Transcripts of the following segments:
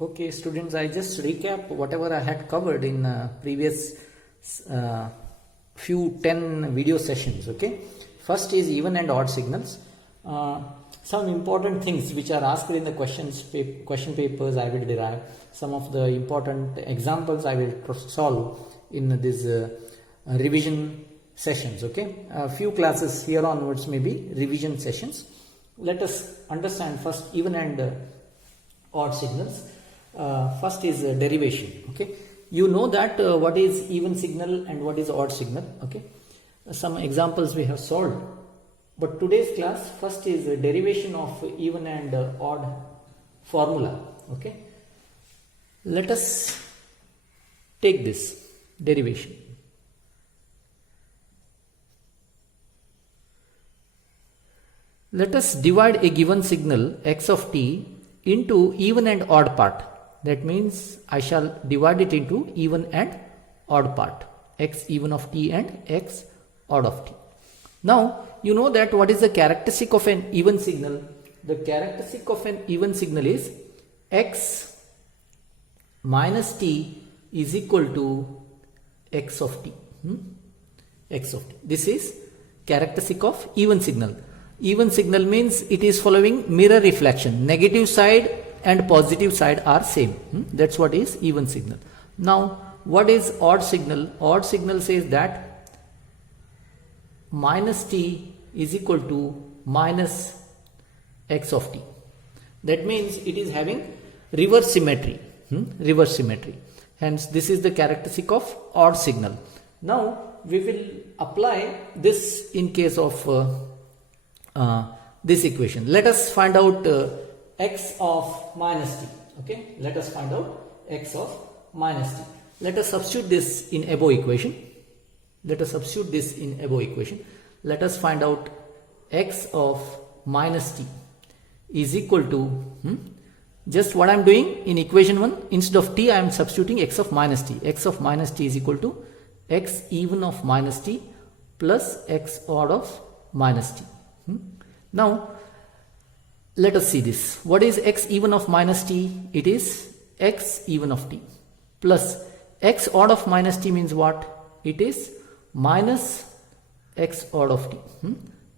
Okay, students, I just recap whatever I had covered in previous few 10 video sessions. Okay, first is even and odd signals. Some important things which are asked in the question papers I will derive. Some of the important examples I will solve in this revision sessions. Okay, a few classes here onwards may be revision sessions. Let us understand first even and odd signals. First is derivation. Okay, you know that what is even signal and what is odd signal. Okay, some examples we have solved, but today's class first is derivation of even and odd formula. Okay, let us take this derivation. Let us divide a given signal x of t into even and odd part. That means I shall divide it into even and odd part, x even of t and x odd of t. Now you know that what is the characteristic of an even signal? The characteristic of an even signal is x minus t is equal to x of t. X of t. This is characteristic of even signal. Even signal means it is following mirror reflection. Negative side and positive side are same. That's what is even signal. Now what is odd signal? Odd signal says that minus t is equal to minus x of t. That means it is having reverse symmetry. Reverse symmetry. Hence this is the characteristic of odd signal. Now we will apply this in case of this equation. Let us find out x of minus t. Okay, let us find out x of minus t. Let us substitute this in above equation. Let us substitute this in above equation. Let us find out x of minus t is equal to just what I am doing in equation 1, instead of t I am substituting x of minus t. X of minus t is equal to x even of minus t plus x odd of minus t. Now let us see this. What is x even of minus t? It is x even of t plus x odd of minus t means what? It is minus x odd of t.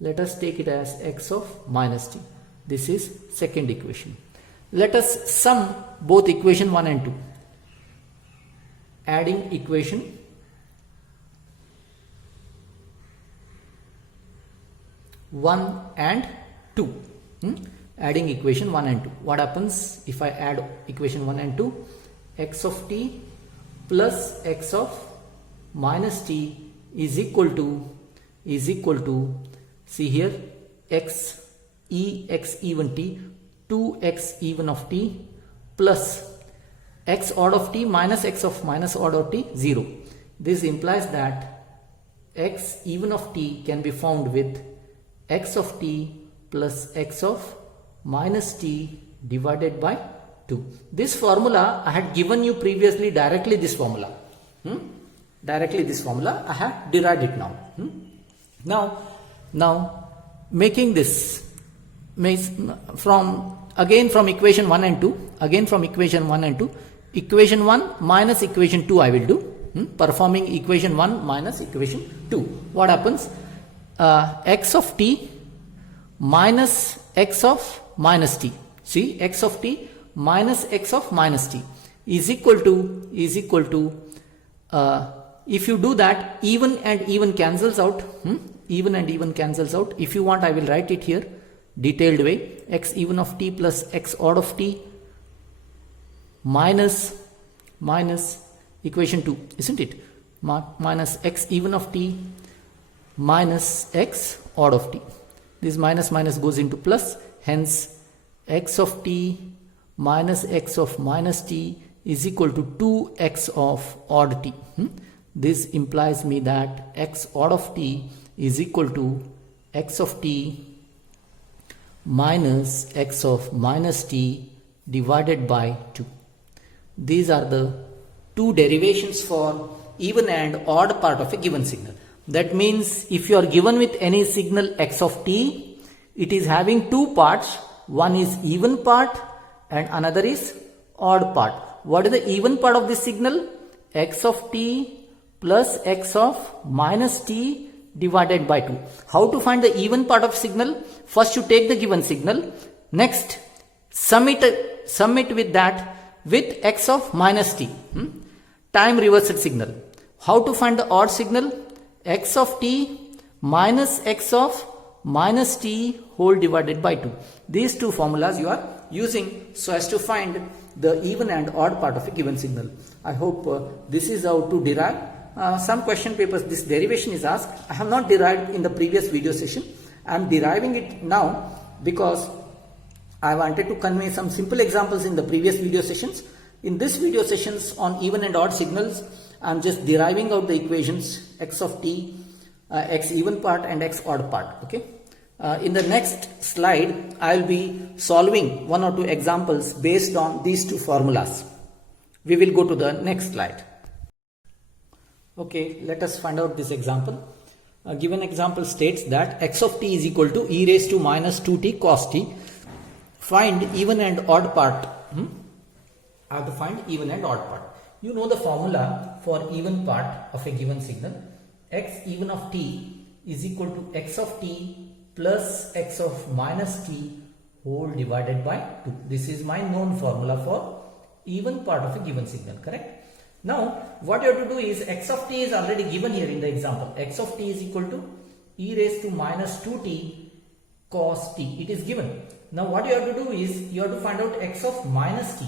Let us take it as x of minus t. This is second equation. Let us sum both equation 1 and 2. Adding equation 1 and 2. Adding equation 1 and 2. What happens if I add equation 1 and 2? X of t plus x of minus t is equal to see here x even t 2x even of t plus x odd of t minus x of minus odd of t 0. This implies that x even of t can be found with x of t plus x of minus t divided by 2. This formula I had given you previously directly this formula. Directly this formula I have derived it now. Now making this from equation 1 and 2. Again from equation 1 and 2. Equation 1 minus equation 2 I will do. Performing equation 1 minus equation 2. What happens? X of t minus x of minus t. See, x of t minus x of minus t is equal to if you do that, even and even cancels out. Even and even cancels out. If you want, I will write it here detailed way. X even of t plus x odd of t minus equation 2, isn't it? Minus x even of t minus x odd of t. This minus goes into plus. Hence x of t minus x of minus t is equal to 2x of odd t. This implies me that x odd of t is equal to x of t minus x of minus t divided by 2. These are the two derivations for even and odd part of a given signal. That means if you are given with any signal x of t, it is having two parts. One is even part and another is odd part. What is the even part of this signal? X of t plus x of minus t divided by 2. How to find the even part of signal? First you take the given signal. Next sum it with that with x of minus t. Time reversed signal. How to find the odd signal? X of t minus x of minus t whole divided by 2. These two formulas you are using so as to find the even and odd part of a given signal. I hope this is how to derive. Some question papers this derivation is asked. I have not derived in the previous video session. I am deriving it now because I wanted to convey some simple examples in the previous video sessions. In this video sessions on even and odd signals, I am just deriving out the equations x of t, x even part and x odd part. Okay. In the next slide, I will be solving one or two examples based on these two formulas. We will go to the next slide. Okay, let us find out this example. A given example states that x of t is equal to e raised to minus 2t cos t. Find even and odd part. I have to find even and odd part. You know the formula for even part of a given signal. X even of t is equal to x of t plus x of minus t whole divided by 2. This is my known formula for even part of a given signal, correct? Now, what you have to do is x of t is already given here in the example. X of t is equal to e raised to minus 2t cos t. It is given. Now, what you have to do is you have to find out x of minus t.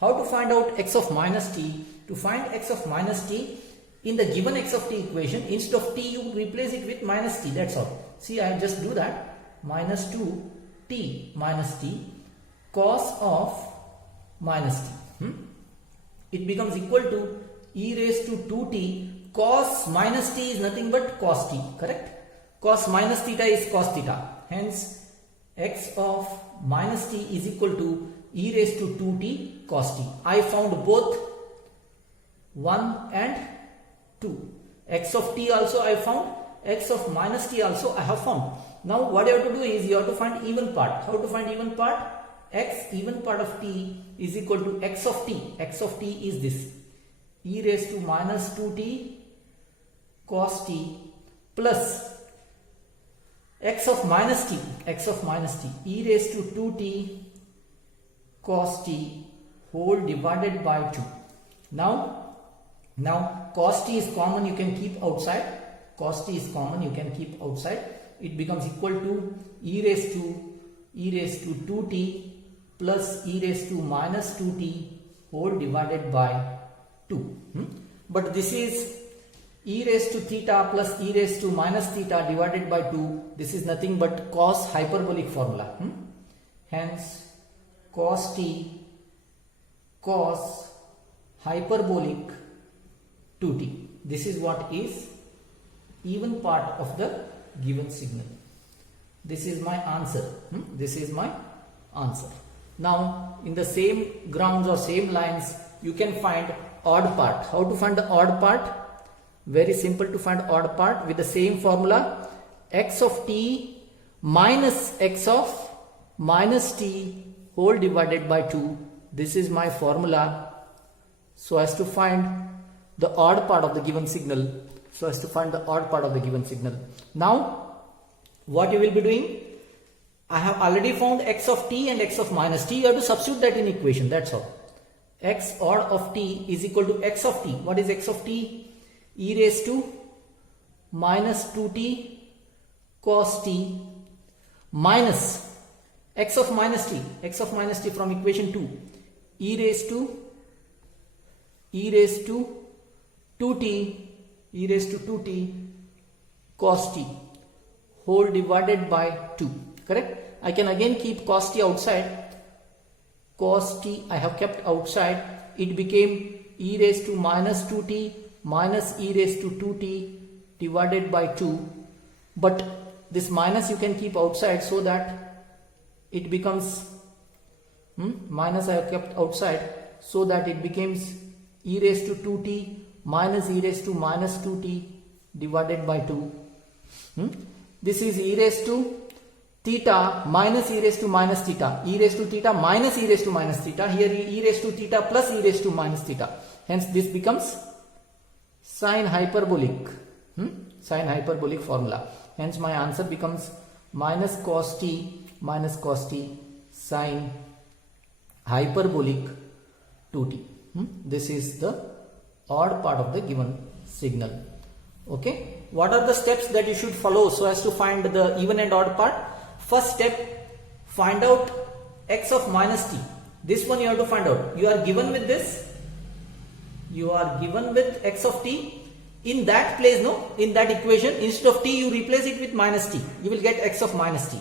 How to find out x of minus t? To find x of minus t, in the given x of t equation, instead of t, you replace it with minus t. That's all. See, I just do that. Minus 2t minus t cos of minus t. It becomes equal to e raised to 2t cos minus t is nothing but cos t, correct? Cos minus theta is cos theta. Hence, x of minus t is equal to e raised to 2t cos t. I found both 1 and 2. X of t also I found. X of minus t also I have found. Now what you have to do is you have to find even part. How to find even part? X even part of t is equal to x of t. X of t is this. E raised to minus 2t cos t plus x of minus t. X of minus t. E raised to 2t cos t whole divided by 2. Now cos t is common, you can keep outside. Cos t is common, you can keep outside. It becomes equal to e raised to 2t plus e raised to minus 2t whole divided by 2. But this is e raised to theta plus e raised to minus theta divided by 2. This is nothing but cos hyperbolic formula. Hence cos t cos hyperbolic 2t. This is what is even part of the given signal. This is my answer. This is my answer. Now, in the same grounds or same lines, you can find odd part. How to find the odd part? Very simple to find odd part with the same formula. X of t minus x of minus t whole divided by 2. This is my formula so as to find the odd part of the given signal. Now, what you will be doing? I have already found x of t and x of minus t. You have to substitute that in equation. That's all. X odd of t is equal to x of t. What is x of t? E raised to minus 2t cos t minus x of minus t. X of minus t from equation 2. E raised to 2t cos t whole divided by 2. Correct? I can again keep cos t outside. Cos t I have kept outside. It became e raised to minus 2t minus e raised to 2t divided by 2. But this minus you can keep outside so that it becomes minus I have kept outside so that it becomes e raised to 2t minus e raised to minus 2t divided by 2. This is e raised to theta minus e raised to minus theta, e raised to theta minus e raised to minus theta, here e raised to theta plus e raised to minus theta. Hence this becomes sine hyperbolic, sine hyperbolic formula. Hence my answer becomes minus cos t sine hyperbolic 2t. This is the odd part of the given signal. Okay, what are the steps that you should follow so as to find the even and odd part? First step, find out x of minus t. This one you have to find out. You are given with this, you are given with x of t. In that place, in that equation, instead of t you replace it with minus t. You will get x of minus t.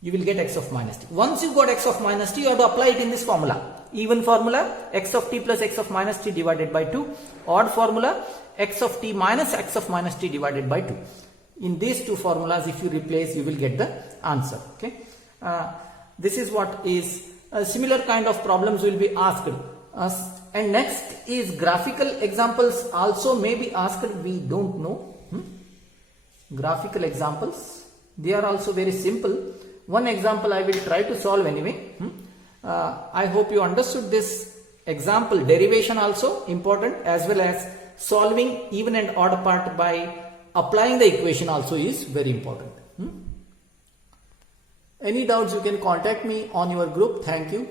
You will get x of minus t. Once you got x of minus t, you have to apply it in this formula. Even formula, x of t plus x of minus t divided by 2. Odd formula, x of t minus x of minus t divided by 2. In these two formulas, if you replace, you will get the answer. Okay. This is what is similar kind of problems will be asked. And next is graphical examples also may be asked. We don't know. Graphical examples, they are also very simple. One example I will try to solve anyway. I hope you understood this example. Derivation also important, as well as solving even and odd part by applying the equation also is very important. Any doubts, you can contact me on your group. Thank you.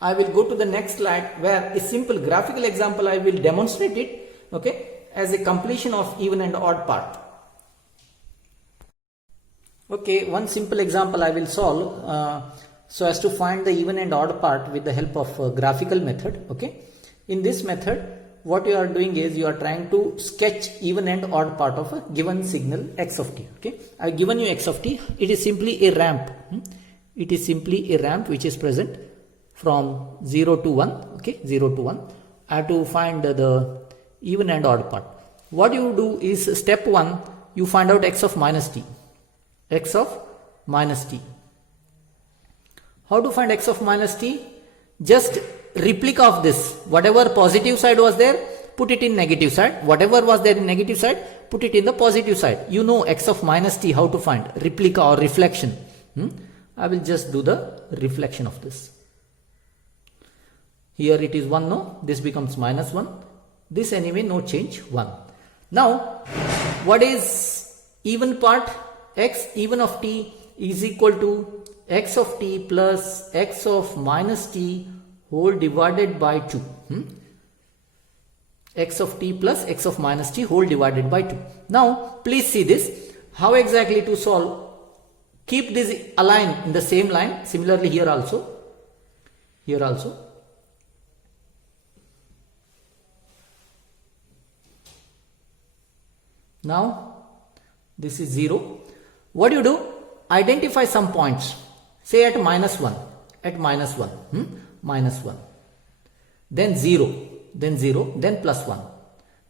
I will go to the next slide where a simple graphical example I will demonstrate it, okay, as a completion of even and odd part. Okay, one simple example I will solve so as to find the even and odd part with the help of a graphical method. Okay, in this method what you are doing is you are trying to sketch even and odd part of a given signal x of t. Okay, I have given you x of t. It is simply a ramp. It is simply a ramp which is present from 0 to 1. Okay, 0 to 1. I have to find the even and odd part. What you do is step 1, you find out x of minus t. X of minus t. How to find x of minus t? Just replica of this. Whatever positive side was there, put it in negative side. Whatever was there in negative side, put it in the positive side. You know x of minus t how to find. Replica or reflection. I will just do the reflection of this. Here it is 1, no? This becomes minus 1. This anyway, no change, 1. Now, what is even part? X even of t is equal to x of t plus x of minus t whole divided by 2. X of t plus x of minus t whole divided by 2. Now, please see this. How exactly to solve? Keep this aligned in the same line. Similarly, here also. Here also. Now, this is 0. What do you do? Identify some points. Say at minus 1. At minus 1. Minus 1. Then 0. Then 0. Then plus 1.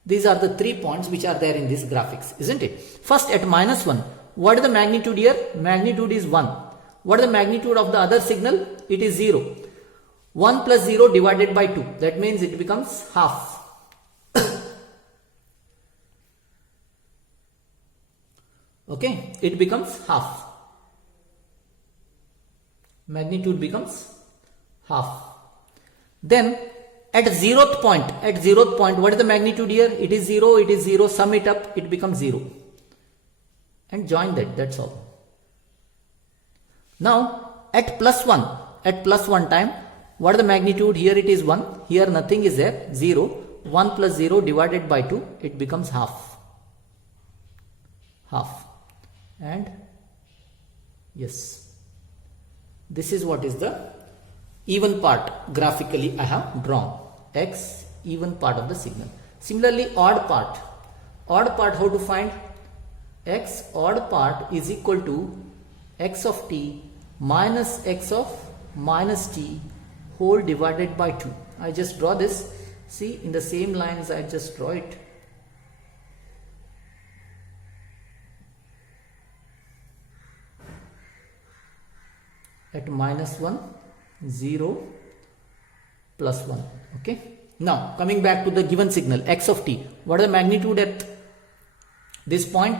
These are the 3 points which are there in this graphics, isn't it? First at minus 1. What is the magnitude here? Magnitude is 1. What is the magnitude of the other signal? It is 0. 1 plus 0 divided by 2. That means it becomes half. Okay, it becomes half. Magnitude becomes half. Then at 0th point, what is the magnitude here? It is 0, sum it up, it becomes 0. And join that, that's all. Now at plus 1 time, what is the magnitude? Here it is 1, here nothing is there, 0. 1 plus 0 divided by 2, it becomes half. Half. And yes, this is what is the even part graphically I have drawn. X even part of the signal. Similarly, odd part. Odd part, how to find? X odd part is equal to x of t minus x of minus t whole divided by 2. I just draw this. See, in the same lines I just draw it. At minus 1, 0, plus 1. Okay. Now, coming back to the given signal, x of t. What is the magnitude at this point?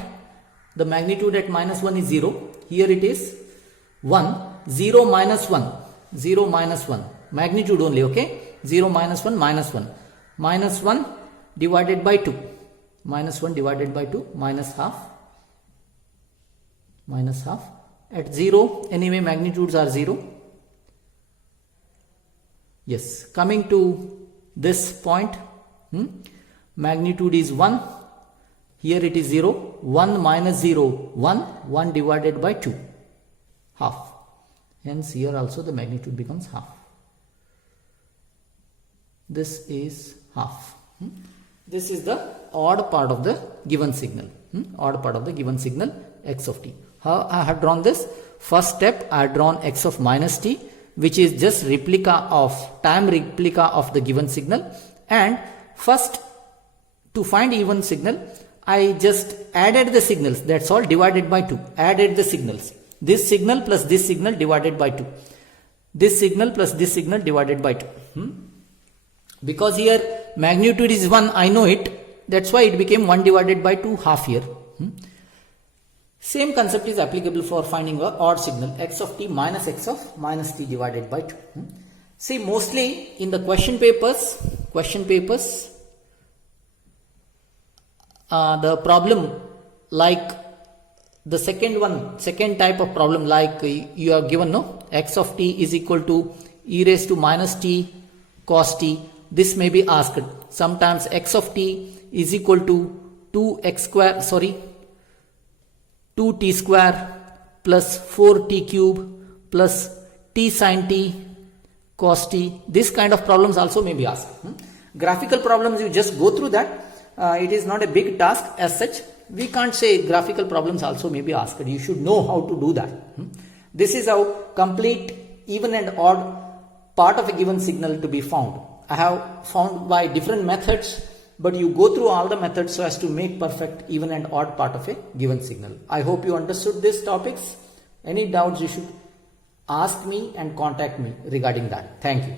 The magnitude at minus 1 is 0. Here it is 1, 0 minus 1, 0 minus 1, magnitude only, okay? 0 minus 1, minus 1, minus 1 divided by 2, minus 1 divided by 2, minus half, minus half. At 0, anyway magnitudes are 0. Yes, coming to this point, magnitude is 1, here it is 0, 1 minus 0, 1, 1 divided by 2, half. Hence here also the magnitude becomes half. This is half. This is the odd part of the given signal. Odd part of the given signal x of t. How I have drawn this? First step, I have drawn x of minus t, which is just time replica of the given signal. And first, to find even signal, I just added the signals. That's all, divided by 2. Added the signals. This signal plus this signal divided by 2. This signal plus this signal divided by 2. Because here magnitude is 1, I know it. That's why it became 1 divided by 2, half here. Same concept is applicable for finding a odd signal, x of t minus x of minus t divided by 2. See, mostly in the question papers, the problem like the second type of problem, like you are given, no, x of t is equal to e raised to minus t cos t. This may be asked. Sometimes x of t is equal to 2t square plus 4t cube plus t sin t cos t. This kind of problems also may be asked. Graphical problems, you just go through that. It is not a big task as such. We can't say graphical problems also may be asked. You should know how to do that. This is how complete even and odd part of a given signal to be found. I have found by different methods, but you go through all the methods so as to make perfect even and odd part of a given signal. I hope you understood these topics. Any doubts, you should ask me and contact me regarding that. Thank you.